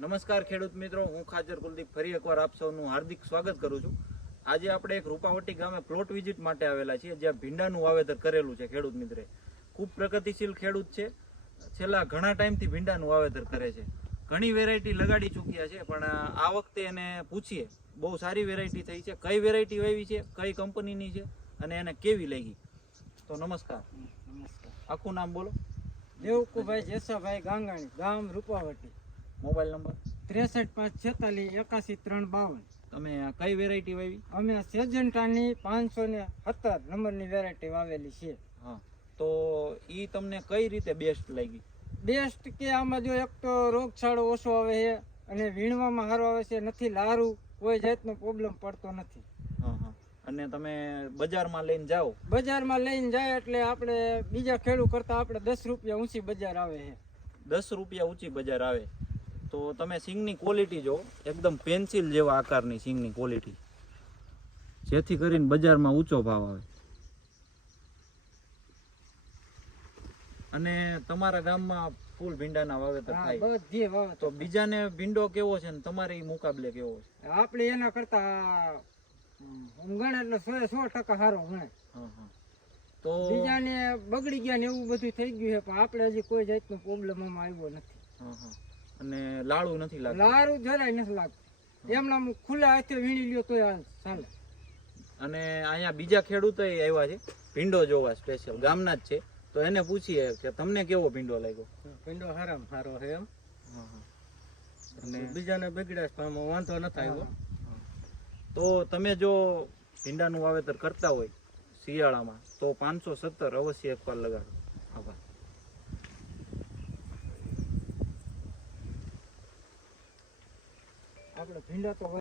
નમસ્કાર ખેડૂત મિત્રો, હું ખાજર કુલદીપ ફરી એકવાર આપ સૌનું હાર્દિક સ્વાગત કરું છું. આજે આપણે એક રૂપાવટી ગામે પ્લોટ વિઝિટ માટે આવેલા છીએ, જ્યાં ભીંડાનું વાવેતર કરેલું છે. ખેડૂત મિત્રે ખૂબ પ્રગતિશીલ ખેડૂત છે, છેલ્લા ઘણા ટાઈમથી ભીંડાનું વાવેતર કરે છે. ઘણી વેરાયટી લગાડી ચૂક્યા છે, પણ આ વખતે એને પૂછીએ, બહુ સારી વેરાયટી થઈ છે. કઈ વેરાયટી વાવી છે, કઈ કંપનીની છે અને એને કેવી લાગી. તો નમસ્કાર. આખું નામ બોલો. દેવકુભાઈ જેસાભાઈ ગાંગાણી, ગામ રૂપાવટી. Mobile number 6346418352. તમે કઈ વેરાયટી વાવી? અમે સેજન્ટાની 517 નંબરની વેરાયટી વાવેલી છે. હા, તો ઈ તમને કઈ રીતે બેસ્ટ લાગી? બેસ્ટ કે આમાં જો એક તો રોગચાળો ઓછો આવે છે અને વીણવામાં સારો આવે છે, નથી લારું, કોઈ જાતનો પ્રોબ્લેમ પડતો નથી. હા હા. અને તમે બજારમાં લઈને જાઓ? બજારમાં લઈને જાય એટલે આપણે બીજા ખેડૂત કરતા આપણે 10 રૂપિયા ઊંચી બજાર આવે છે. 10 રૂપિયા ઊંચી બજાર આવે. તો તમે સિંગની ક્વોલિટી જો, એકદમ પેન્સિલ જેવા આકારની સિંગની ક્વોલિટી, જેથી કરીને બજારમાં ઊંચો ભાવ આવે. અને તમારા ગામમાં ફૂલ ભીંડાના વાવેતર થાય, બધી વાવેતર. તો બીજાને ભીંડો કેવો છે ને તમારી મુકાબલે કેવો છે? આપણે એના કરતા ગણે એટલે 100% સારો ગણે. હા હા. તો બીજાને બગડી ગયા ને એવું બધું થઈ ગયું છે, પણ આપણે હજી કોઈ જાતનો પ્રોબ્લેમ આમાં આવ્યો નથી. હા હા. અને લાડુ નથી લાગતું? લારું જરાય નથી લાગતું. એમના ખુલ્લા હાથે વીણી લ્યો તોય ચાલે. અને અહીંયા બીજા ખેડૂતો આવ્યા છે ભીંડો જોવા, સ્પેશિયલ ગામના જ છે. તો એને પૂછીએ કે તમને કેવો ભીંડો લાગ્યો? ભીંડો હારામાં સારો છે એમ. અને બીજાને બગડ્યા પણ વાંધો નથી આવ્યો. તો તમે જો ભીંડાનું વાવેતર કરતા હોય શિયાળામાં, તો 517 અવશ્ય એકવાર લગાડો. આભાર. આપણે ભીંડા તો